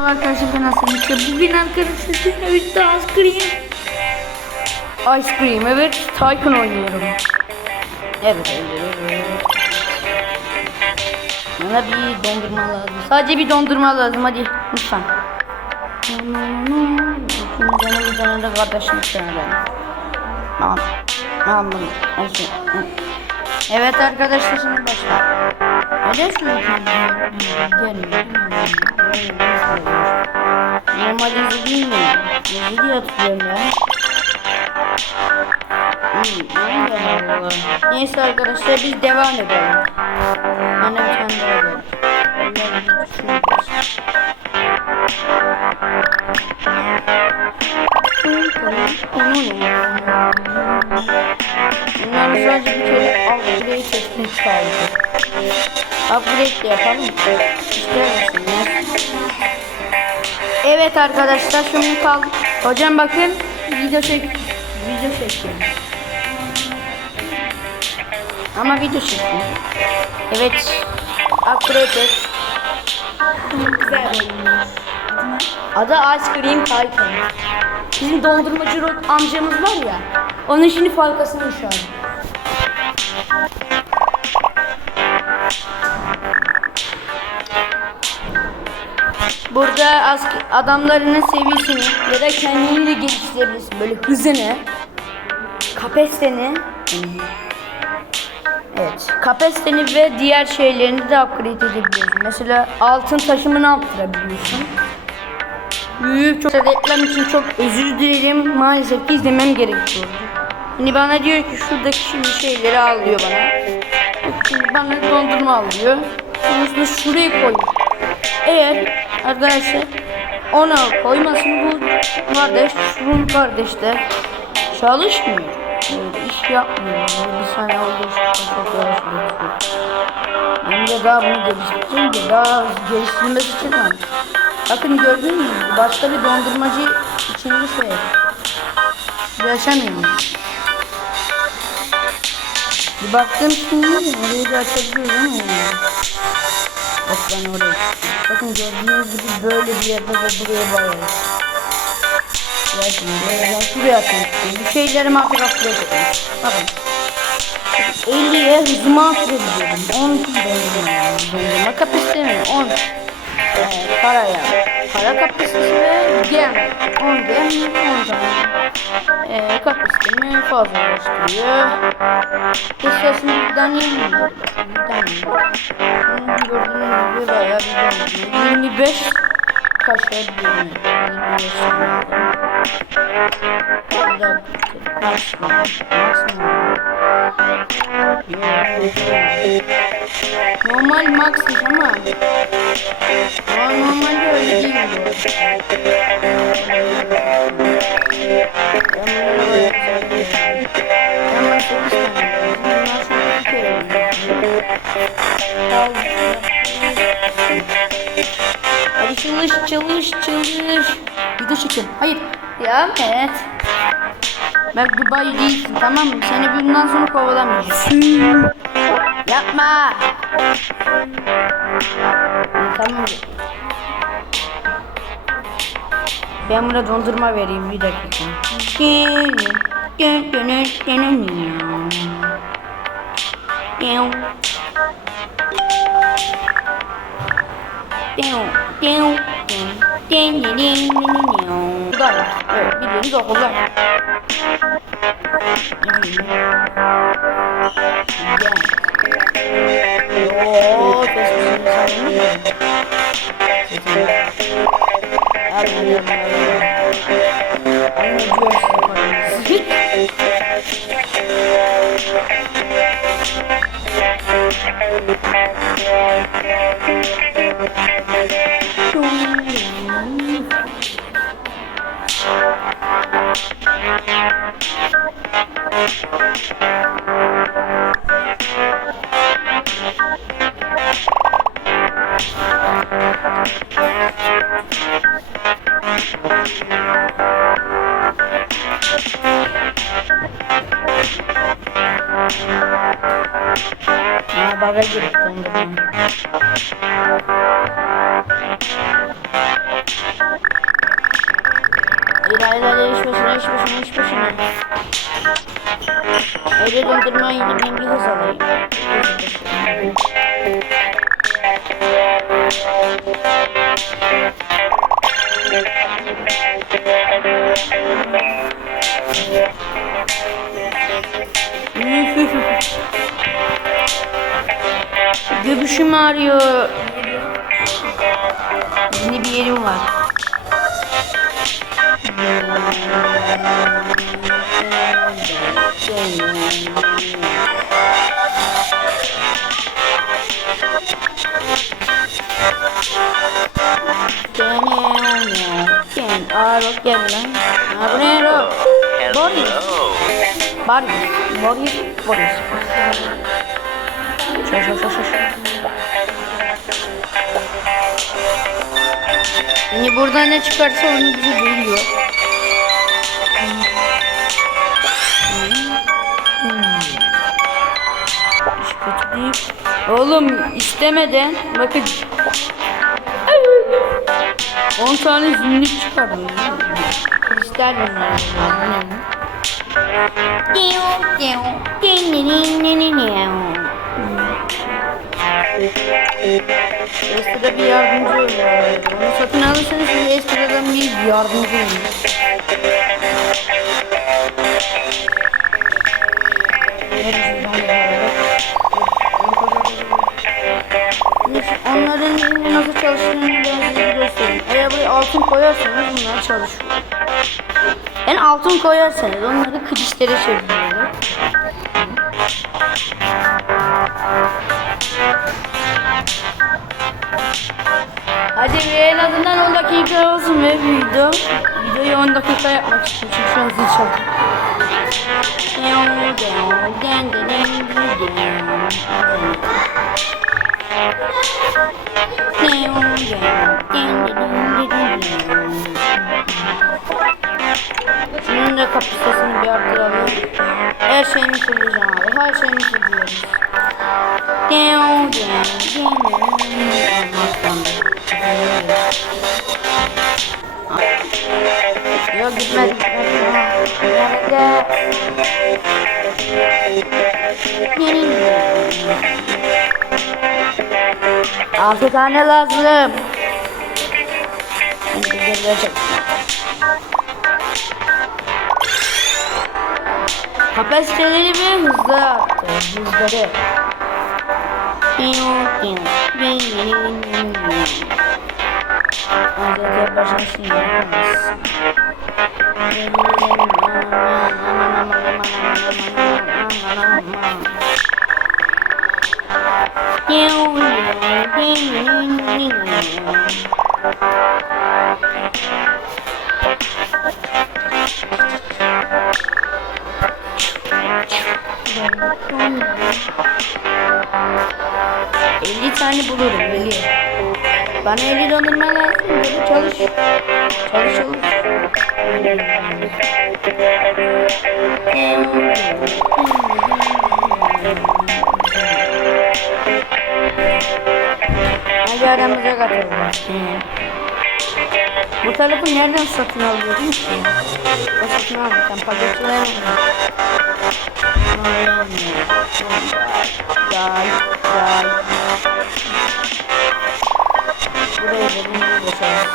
Merhaba arkadaşlar ben Hasan İlke. Bugün arkadaşlar sizinle birlikte ice cream. Ice cream evet. Tycoon oynuyorum. Evet evet. Bana bir dondurma lazım. Sadece bir dondurma lazım hadi lütfen. Canım bir tane de kardeşim ben. Tamam. Neyse. Evet arkadaşlar şimdi başla. Neden şunu Gelmiyor. Normal dizi değil mi? Dizi diye hatırlıyorum ya. Neyse arkadaşlar biz devam edelim. De bir tane daha ne? Bunları sadece bir kere upgrade etmek kaldı. Upgrade de yapalım. İster misin? Evet arkadaşlar şimdi kaldı. Hocam bakın video çek video çekiyorum. Ama video çekiyorum. Evet. Upgrade et. Güzel oyunlar. Adı Ice Cream Tycoon. Bizim dondurmacı amcamız var ya. Onun şimdi falkasını şu an. Burada ask- adamlarının seviyesini ya da kendini de geliştirebilirsin. Böyle hızını, kapasiteni, evet, kapasiteni ve diğer şeylerini de upgrade edebiliyorsun. Mesela altın taşımını arttırabiliyorsun. Büyük çok reklam için çok özür dilerim. Maalesef ki izlemem gerekiyordu. Şimdi bana diyor ki şuradaki şimdi şeyleri al diyor bana. Şimdi bana dondurma al diyor. Sonuçta şuraya koy. Eğer arkadaşlar ona koymasın bu kardeş, şunun kardeş de çalışmıyor. Böyle iş yapmıyor. Bir saniye için çok yavaş. Ben de daha bunu geliştirdim de daha geliştirilmesi için var. Bakın gördün mü? Başka bir dondurmacı içinde şey. Yaşamıyor. Bir baktım şimdi orayı da açabiliyoruz ama yani. Bak ben oraya. Bakın gördüğünüz gibi böyle bir yerde de buraya bağlıyoruz. Ya şimdi ben şuraya istiyorum. Bir şeyleri mahvet atlayacağım. Bakın. 50'ye hızımı arttırabiliyorum. 10 dondurma. Dondurma kapasitemi 10. Ee, paraya. Para kapasitesi ve gem. 10 gem 10 tane. Ee, kapasitemi fazlalaştırıyor. Bir deneyelim mi? Şimdi gördüğünüz gibi bayağı bir dondurma. 25 kaşar bir 25 tane. Bir dakika. Maksimum. Maksimum. Normal maxmış ama Aa, normalde öyle değil bu. Ama çalış çalış çalış. Video çekin. Hayır. Ya evet. Bak Dubai değilsin tamam mı? Seni bundan sonra kovalamayacağım. Yapma. Tamam. Ben buna dondurma vereyim bir dakika. đeo đen đen đen đen đen rồi ờ bị đến rồi không rồi Eve girip döndüm. İlayla iş başına iş başına iş başına. Öyle döndürmeyi ben bir hız alayım. Göbüşüm ağrıyor. Yine bir yerim var. Bak gel lan. Ha bu ne lo? Boris. Boris. Boris. Boris. Şöyle şöyle Şimdi buradan ne çıkarsa onu bize değil. Oğlum istemeden bakın 10 tane zümrüt çıkardım. Kristal bunlar. Önemli. Ekstra bir yardımcı oluyor. Onu satın alırsanız size ekstradan bir yardımcı oluyor. Onların nasıl çalıştığını ben size göstereyim. Eğer buraya altın koyarsanız bunlar çalışıyor. Yani altın koyarsanız onları kılıçlara çeviriyorlar. Hadi bir en azından 10 dakika olsun ve video. Videoyu 10 dakika yapmak için çünkü şu an zil. Şunun da kapasitesini bir arttıralım. Her şeyini fulleyeceğim abi. Her şeyini. Down, down, down. da Altı tane lazım. Kapasitelerimi hızlı. Arttır Hızları. Az önce başlamıştım Yalnız 50 tane bulurum belli. Bana 50 dolarına lazım böyle çalış. Çalış olur. Çalış. Hadi aramıza katalım. Bu telefonu nereden satın alıyordun ki? O satın almışsın. Paketçiler mi? Gel, gel. Buraya gelin bir boşalım.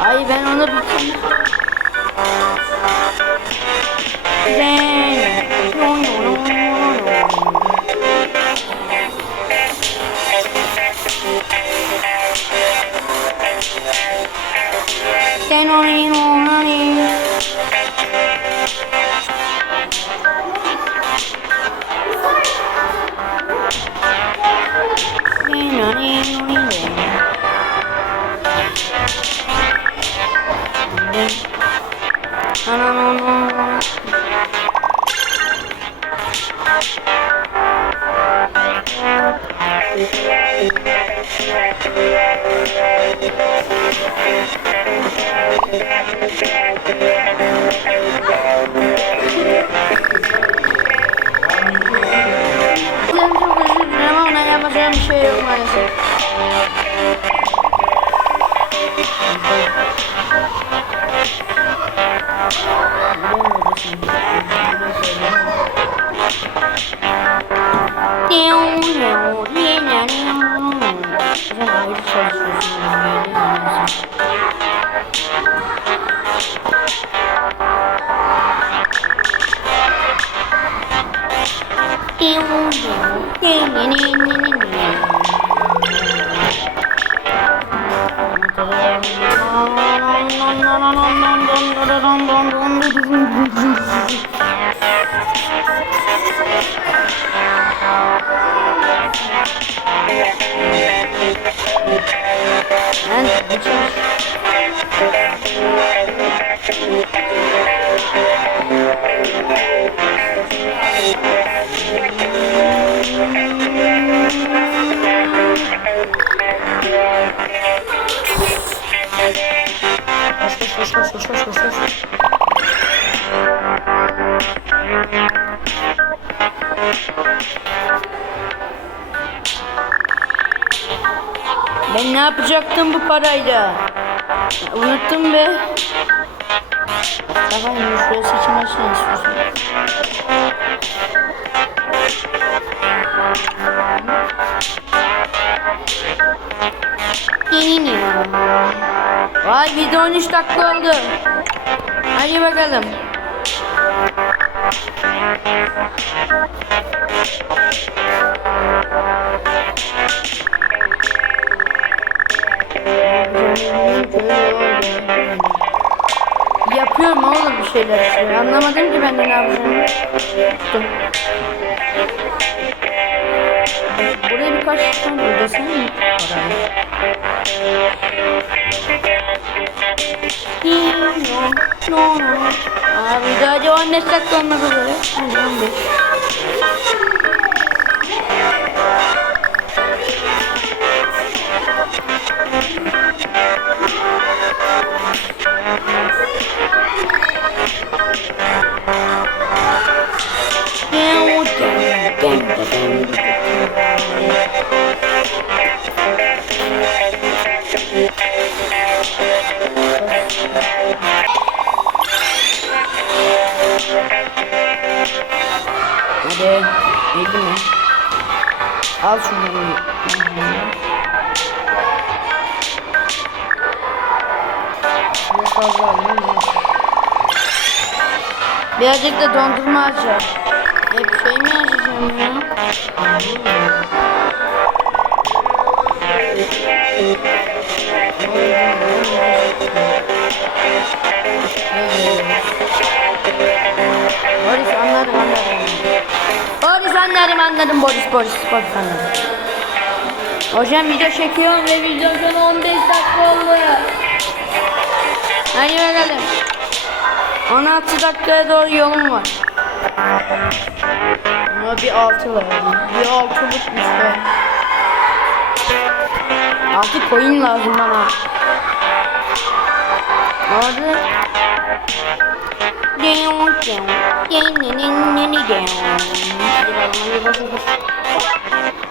Ay ben onu bitirdim. Ben. No, no, no, no, no. Sen onu, onu, onu. Canım çok özür dilerim ama yapacağım bir Ben çalış. Ben ne yapacaktım bu parayla? Unuttum be. Tamam? Şuraya seçim açın istiyorsun. 13 dakika oldu. Hadi bakalım. Yapıyorum oğlum bir şeyler. Anlamadım ki ben de ne yapacağımı. Dur. Buraya birkaç tane ödesem mi parayı? No, no, no. Daha hadi 15 dakika olmak üzere. Hadi 15. Al şunları. Biraz fazla neyse. Birazcık da dondurma açar. Hep şey mi açacağım ya? Anladım. Boris anladım anladım Boris Boris Boris anladım. Hocam video çekiyorum ve video sonu 15 dakika oldu. Hadi bakalım. 16 dakikaya doğru yolum var. Ama bir altı var. Bir altılıkmış be. Altı coin lazım bana. Oldu?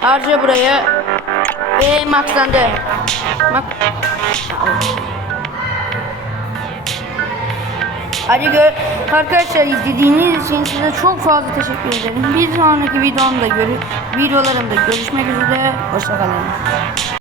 Harca buraya ve maxlandı. Max. Hadi gör arkadaşlar izlediğiniz için size çok fazla teşekkür ederim. Bir sonraki videomda görü videolarımda görüşmek üzere. Hoşçakalın.